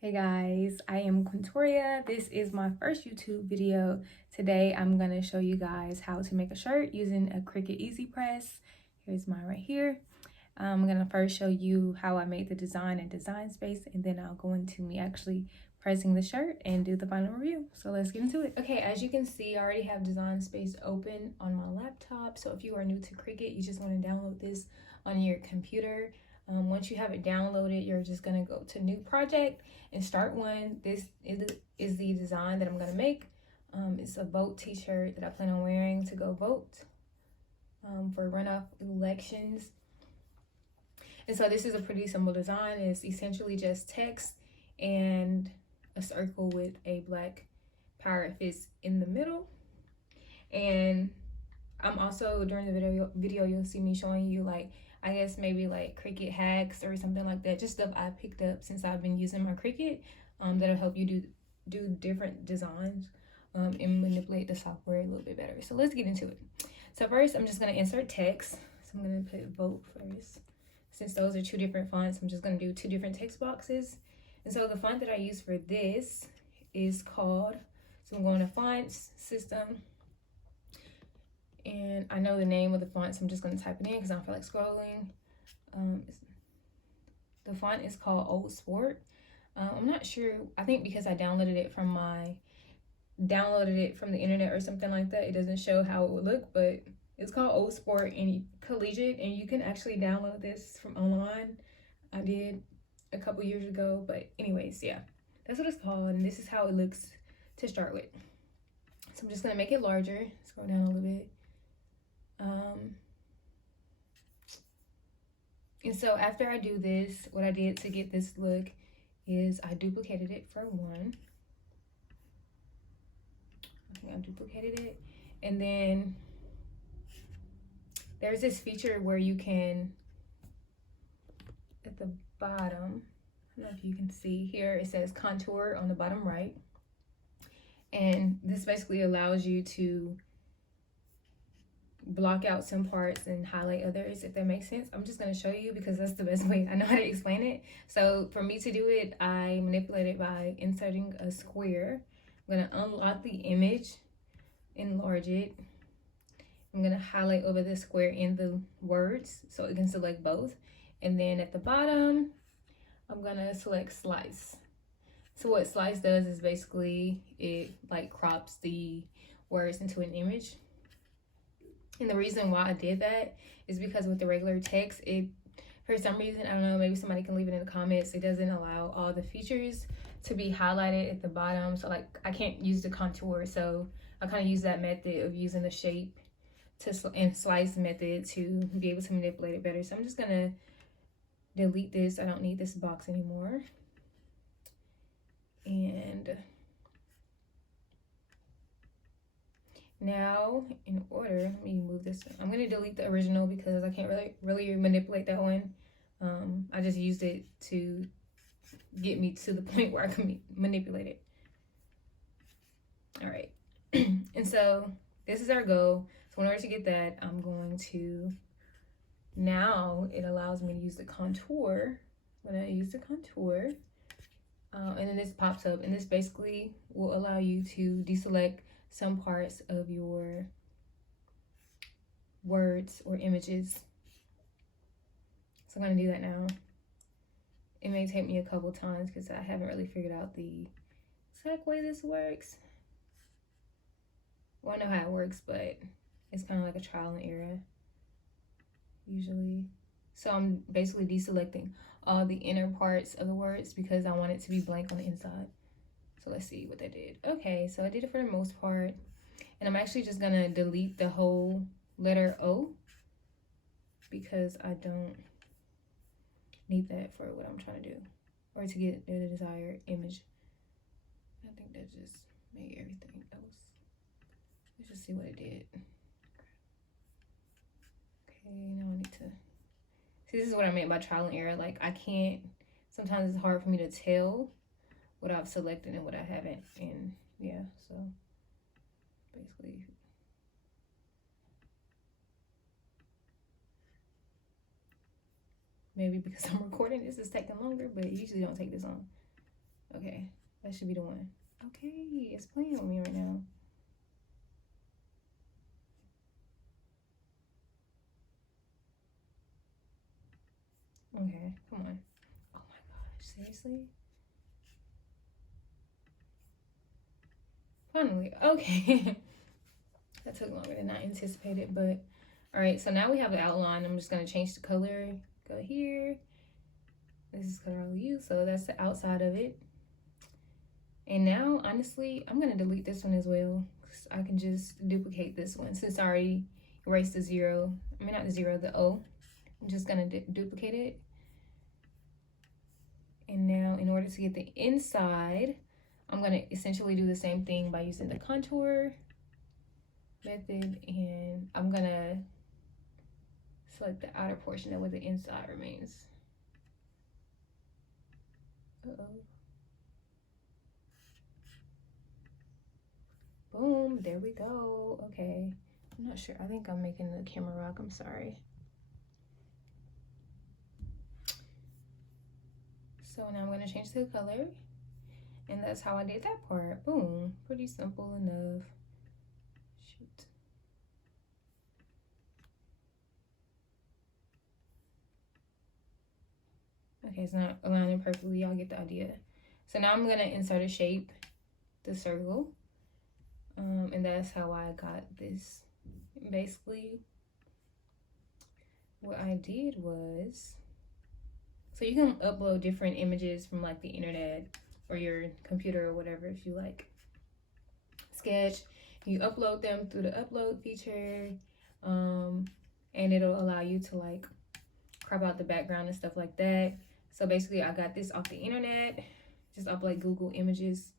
Hey guys, I am Quintoria. This is my first YouTube video. Today I'm going to show you guys how to make a shirt using a Cricut Easy Press. Here's mine right here. I'm going to first show you how I made the design in Design Space, and then I'll go into me actually pressing the shirt and do the final review. So let's get into it. Okay, as you can see, I already have Design Space open on my laptop. So if you are new to Cricut, you just want to download this on your computer. Once you have it downloaded, you're just going to go to New Project and start one. This is the design that I'm going to make. It's a vote t-shirt that I plan on wearing to go vote for runoff elections. And so this is a pretty simple design. It's essentially just text and a circle with a black pirate fist in the middle. And I'm also, during the video you'll see me showing you, like, I guess maybe like Cricut hacks or something like that, just stuff I picked up since I've been using my Cricut, that'll help you do different designs and manipulate the software a little bit better. So let's get into it. So first I'm just going to insert text. So I'm going to put vote first. Since those are two different fonts, I'm just going to do two different text boxes. And so the font that I use for this is called, so I'm going to fonts, system, and I know the name of the font, so I'm just going to type it in because I don't feel like scrolling. The font is called Old Sport. I'm not sure. I think because I downloaded it from the internet or something like that, it doesn't show how it would look, but it's called Old Sport and Collegiate, and you can actually download this from online. I did a couple years ago, but anyways, yeah, that's what it's called, and this is how it looks to start with. So I'm just going to make it larger. Scroll down a little bit. And so after I do this, what I did to get this look is I duplicated it for one. I think I duplicated it. And then there's this feature where you can, at the bottom, I don't know if you can see here, it says contour on the bottom right. And this basically allows you to block out some parts and highlight others, if that makes sense. I'm just going to show you because that's the best way I know how to explain it. So for me to do it, I manipulate it by inserting a square. I'm going to unlock the image, enlarge it. I'm going to highlight over the square in the words so it can select both. And then at the bottom, I'm going to select slice. So what slice does is basically it like crops the words into an image. And the reason why I did that is because with the regular text, it, for some reason, I don't know, maybe somebody can leave it in the comments, it doesn't allow all the features to be highlighted at the bottom. So like I can't use the contour. So I kind of use that method of using the shape and slice method to be able to manipulate it better. So I'm just going to delete this. I don't need this box anymore. And now, in order, let me move this. I'm going to delete the original because I can't really manipulate that one. I just used it to get me to the point where I can manipulate it. All right. And so this is our goal. So in order to get that, I'm going to, now it allows me to use the contour. I'm going to use the contour. And then this pops up, and this basically will allow you to deselect some parts of your words or images. So I'm going to do that now. It may take me a couple times because I haven't really figured out the exact way this works. Well, I know how it works, but it's kind of like a trial and error usually. So I'm basically deselecting all the inner parts of the words because I want it to be blank on the inside. So let's see what that did. Okay, so I did it for the most part. And I'm actually just going to delete the whole letter O because I don't need that for what I'm trying to do or to get the desired image. I think that just made everything else. Let's just see what it did. Okay, now I need to... See, this is what I meant by trial and error. Like, I can't... Sometimes it's hard for me to tell what I've selected and what I haven't. And, yeah, so... Basically... Maybe because I'm recording this, it's taking longer, but it usually don't take this long. Okay, that should be the one. Okay, it's playing with me right now. Okay, come on. Oh my gosh, seriously? Finally, okay. That took longer than I anticipated, but all right, so now we have the outline. I'm just gonna change the color. Go here. This is the color I'll use, so that's the outside of it. And now, honestly, I'm gonna delete this one as well. I can just duplicate this one since I already erased the zero. I mean, not the zero, the O. I'm just gonna duplicate it. And now, in order to get the inside, I'm gonna essentially do the same thing by using the contour method, and I'm gonna select the outer portion of where the inside remains. Boom, there we go. Okay, I'm not sure. I think I'm making the camera rock. I'm sorry. So now I'm gonna change the color, and that's how I did that part. Boom, pretty simple enough. Shoot. Okay, it's not aligning perfectly. Y'all get the idea. So now I'm gonna insert a shape, the circle, and that's how I got this. Basically, what I did was, so you can upload different images from like the internet or your computer or whatever if you like. Sketch, you upload them through the upload feature, and it'll allow you to like crop out the background and stuff like that. So basically, I got this off the internet. Just upload Google Images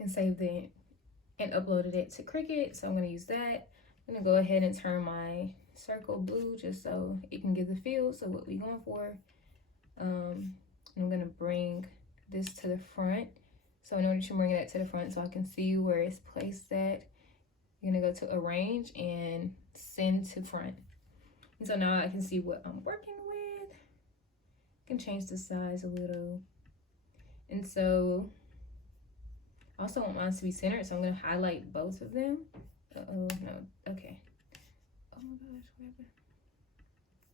and saved it and uploaded it to Cricut. So I'm gonna use that. I'm gonna go ahead and turn my circle blue just so it can give the feel. So what we going for? I'm gonna bring this to the front. So in order to bring that to the front so I can see where it's placed at, you're gonna go to arrange and send to front. And so now I can see what I'm working with. I can change the size a little. And so I also want mine to be centered, so I'm gonna highlight both of them. Uh-oh, no, okay. Oh my gosh, what happened?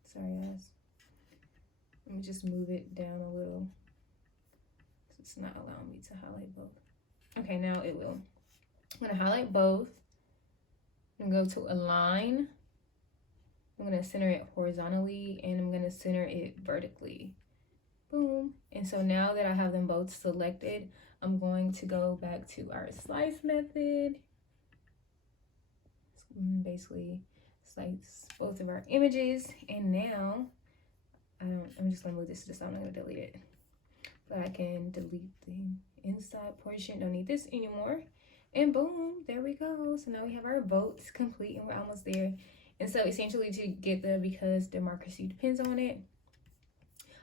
Sorry guys. Let me just move it down a little. It's not allowing me to highlight both. Okay, now it will. I'm gonna highlight both and go to align. I'm gonna center it horizontally and I'm gonna center it vertically. Boom. And so now that I have them both selected, I'm going to go back to our slice method. Basically slice both of our images, and now I'm just gonna move this to the side. I'm not gonna delete it, but I can delete the inside portion. Don't need this anymore. And boom, there we go. So now we have our votes complete and we're almost there. And so essentially, to get there, because democracy depends on it,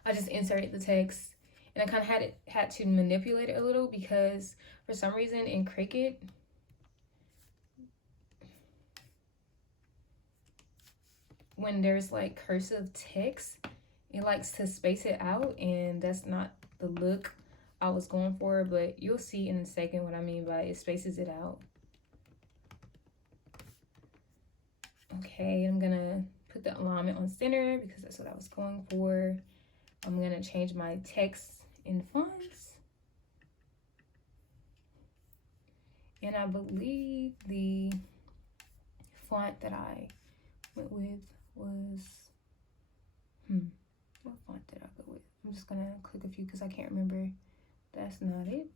I just inserted the text, and I kind of had to manipulate it a little because for some reason in Cricut, when there's like cursive text, it likes to space it out, and that's not the look I was going for, but you'll see in a second what I mean by it spaces it out. Okay, I'm gonna put the alignment on center because that's what I was going for. I'm gonna change my text in fonts. And I believe the font that I went with was, what font did I go with? I'm just gonna click a few because I can't remember. That's not it.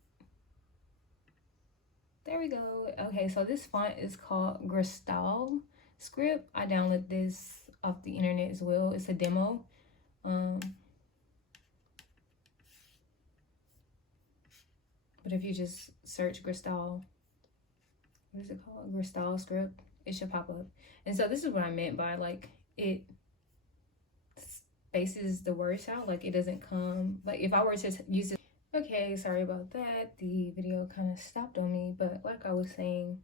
There we go. Okay, so this font is called Gristal Script. I downloaded this off the internet as well. It's a demo. But if you just search Gristal, what is it called? Gristal Script, it should pop up. And so this is what I meant by like it spaces the words out, like it doesn't come, like if I were to use it. Okay, sorry about that. The video kind of stopped on me, but like I was saying,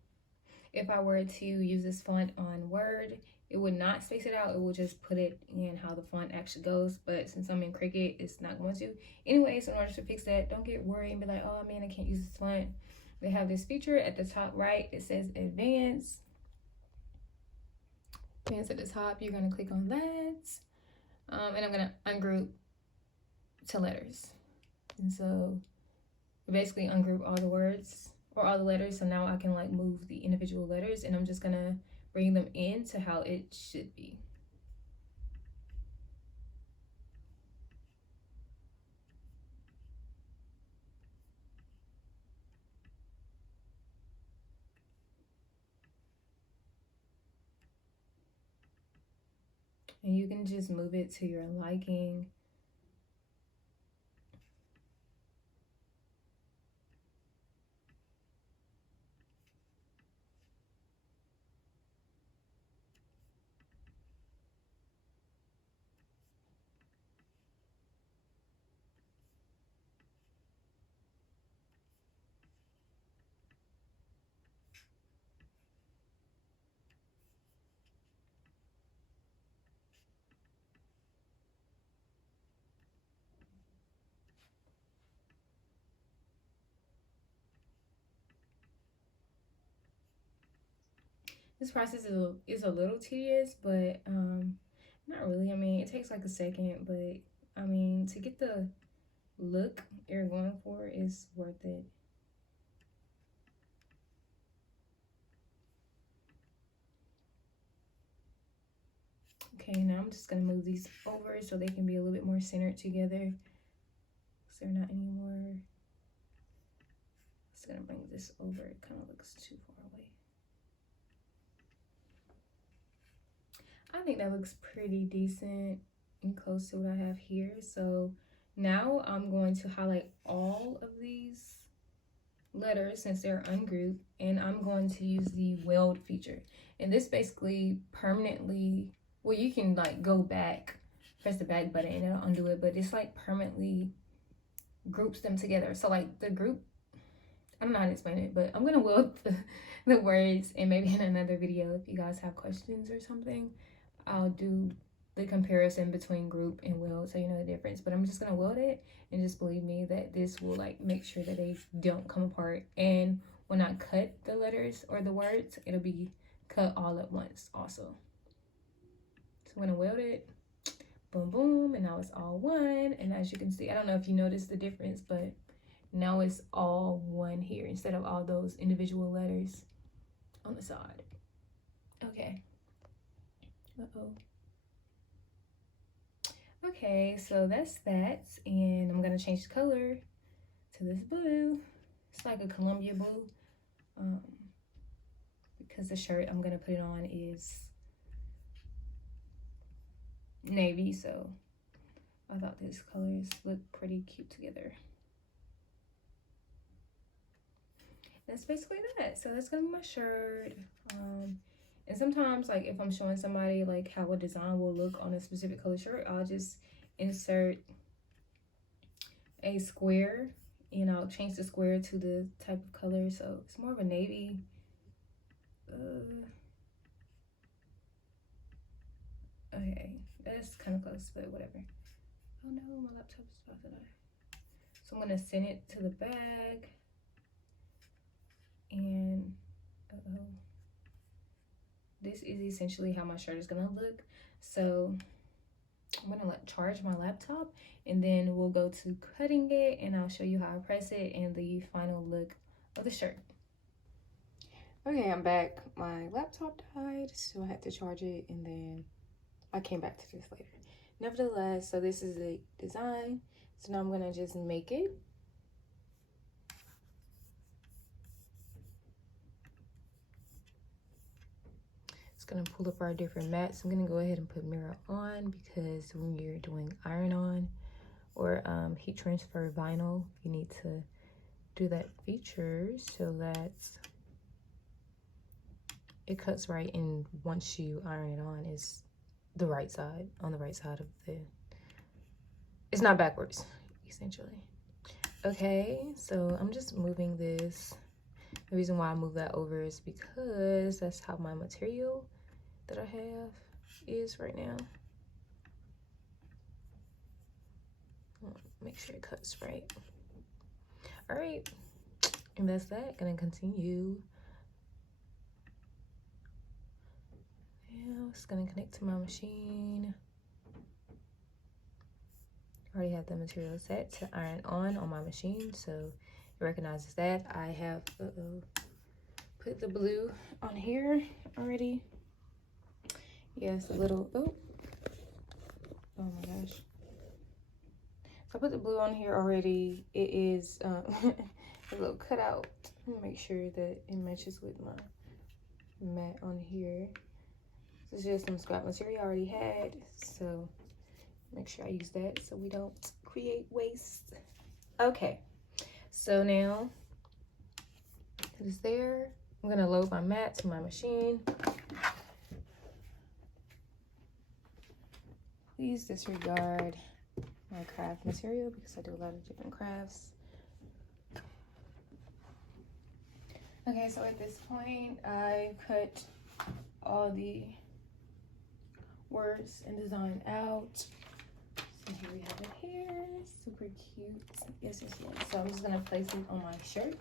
if I were to use this font on Word, it would not space it out. It will just put it in how the font actually goes. But since I'm in Cricut, it's not going to. Anyway, so in order to fix that, don't get worried and be like, oh man, I can't use this font. They have this feature at the top right. It says advanced. Advanced at the top. You're going to click on that. And I'm going to ungroup to letters. And so basically ungroup all the words or all the letters. So now I can like move the individual letters, and I'm just going to bring them into how it should be. And you can just move it to your liking. This process is a little tedious, but not really. I mean, it takes like a second, but I mean, to get the look you're going for is worth it. Okay, now I'm just gonna move these over so they can be a little bit more centered together, so they're not anymore. Just gonna bring this over. It kind of looks too far away. I think that looks pretty decent and close to what I have here. So now I'm going to highlight all of these letters since they're ungrouped, and I'm going to use the weld feature. And this basically permanently, well, you can like go back, press the back button and it'll undo it, but it's like permanently groups them together. So like the group, I don't know how to explain it, but I'm gonna weld the words, and maybe in another video if you guys have questions or something, I'll do the comparison between group and weld so you know the difference. But I'm just gonna weld it, and just believe me that this will like make sure that they don't come apart. And when I cut the letters or the words, it'll be cut all at once also. So I'm gonna weld it, boom boom, and now it's all one. And as you can see, I don't know if you noticed the difference, but now it's all one here instead of all those individual letters on the side. Okay. Okay, so that's that, and I'm gonna change the color to this blue. It's like a Columbia blue, because the shirt I'm gonna put it on is navy, so I thought these colors look pretty cute together. That's basically that. So that's gonna be my shirt. And sometimes, like if I'm showing somebody like how a design will look on a specific color shirt, I'll just insert a square, and I'll change the square to the type of color. So it's more of a navy. Okay, that's kind of close, but whatever. Oh no, my laptop is about to die. So I'm gonna send it to the bag, and this is essentially how my shirt is gonna look. So I'm gonna charge my laptop, and then we'll go to cutting it, and I'll show you how I press it and the final look of the shirt. Okay, I'm back. My laptop died, so I had to charge it, and then I came back to this later. Nevertheless, so this is the design. So now I'm gonna just make it. Gonna pull up our different mats. I'm gonna go ahead and put mirror on, because when you're doing iron on or heat transfer vinyl, you need to do that feature so that it cuts right, and once you iron it on, it's the right side, on the right side of the, it's not backwards essentially. Okay, so I'm just moving this. The reason why I move that over is because that's how my material that I have is right now. Make sure it cuts right. All right, and that's that. Gonna continue. Now it's gonna connect to my machine. I already have the material set to iron on my machine, so it recognizes that. I have put the blue on here already. Yes, a little, oh my gosh. So I put the blue on here already. It is a little cutout. Let me make sure that it matches with my mat on here. This is just some scrap material I already had, so make sure I use that so we don't create waste. Okay, so now it is there. I'm gonna load my mat to my machine. Please disregard my craft material because I do a lot of different crafts. Okay, so at this point, I cut all the words and design out. So here we have it here, super cute. Yes. So I'm just gonna place it on my shirt.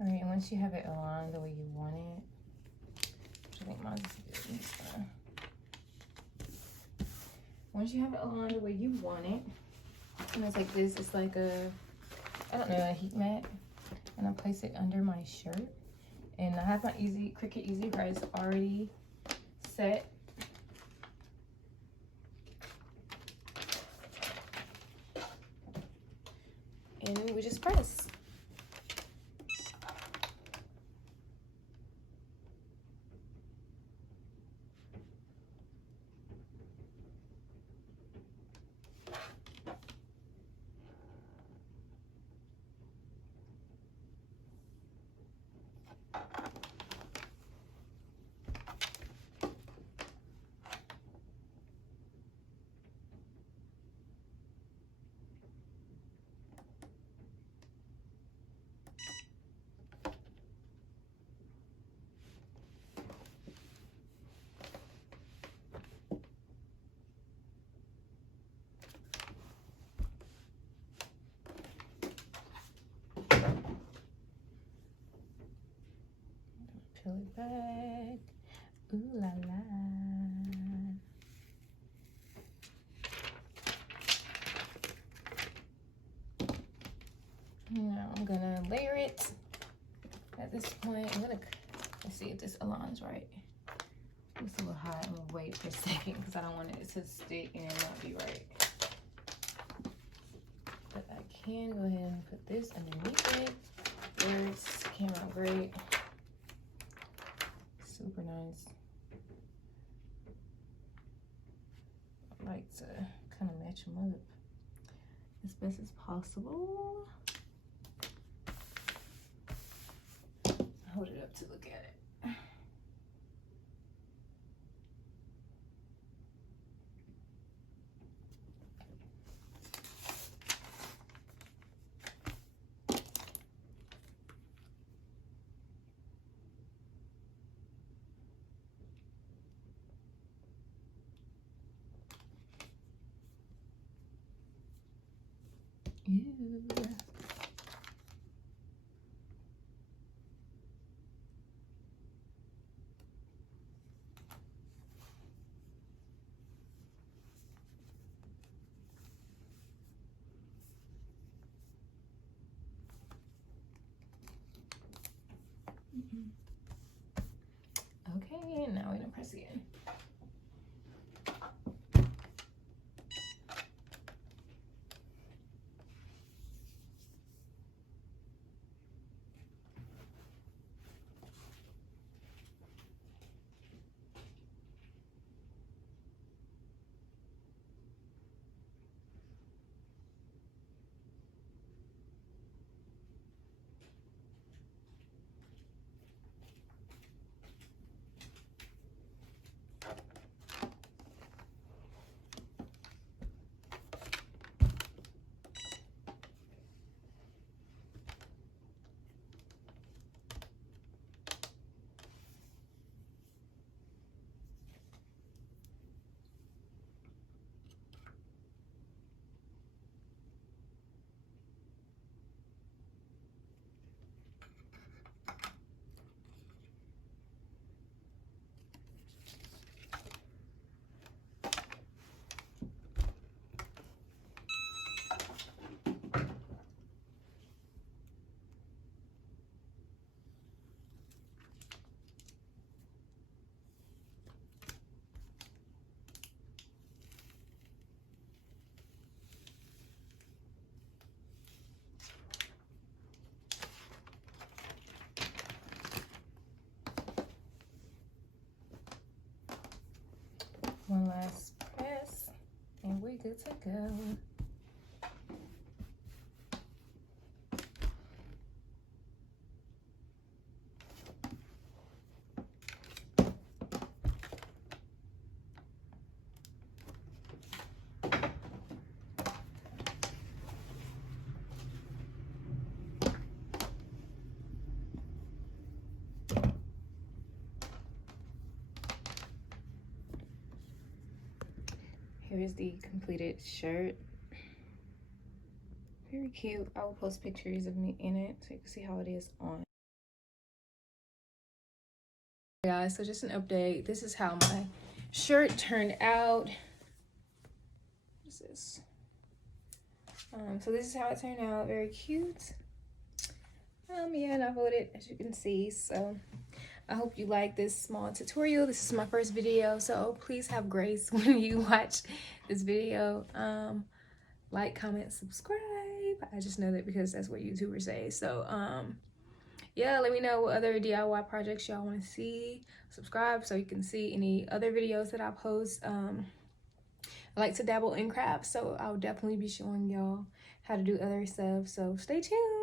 All right, and once you have it aligned the way you want it, which I think mine's good. Once you have it aligned the way you want it, and it's like this, it's like a, I don't know, a heat mat, and I place it under my shirt, and I have my Cricut Easy Press already set. And we just press. Peel it back. Ooh la la. Now I'm gonna layer it. At this point, let's see if this aligns right. It's a little hot. I'm gonna wait for a second because I don't want it to stick and not be right. But I can go ahead and put this underneath it. Words came out great. Super nice. I like to kind of match them up as best as possible. Hold it up to look at it. Ew. press again. One last press and we're good to go. Here is the completed shirt. Very cute. I will post pictures of me in it so you can see how it is on. Hey guys, so just an update. This is how my shirt turned out. What is this? So this is how it turned out. Very cute. Yeah, and I voted, as you can see. So I hope you like this small tutorial. This is my first video, so please have grace when you watch this video. Like, comment, subscribe. I just know that because that's what YouTubers say. So yeah, let me know what other DIY projects y'all want to see. Subscribe so you can see any other videos that I post. I like to dabble in crafts, so I'll definitely be showing y'all how to do other stuff. So stay tuned.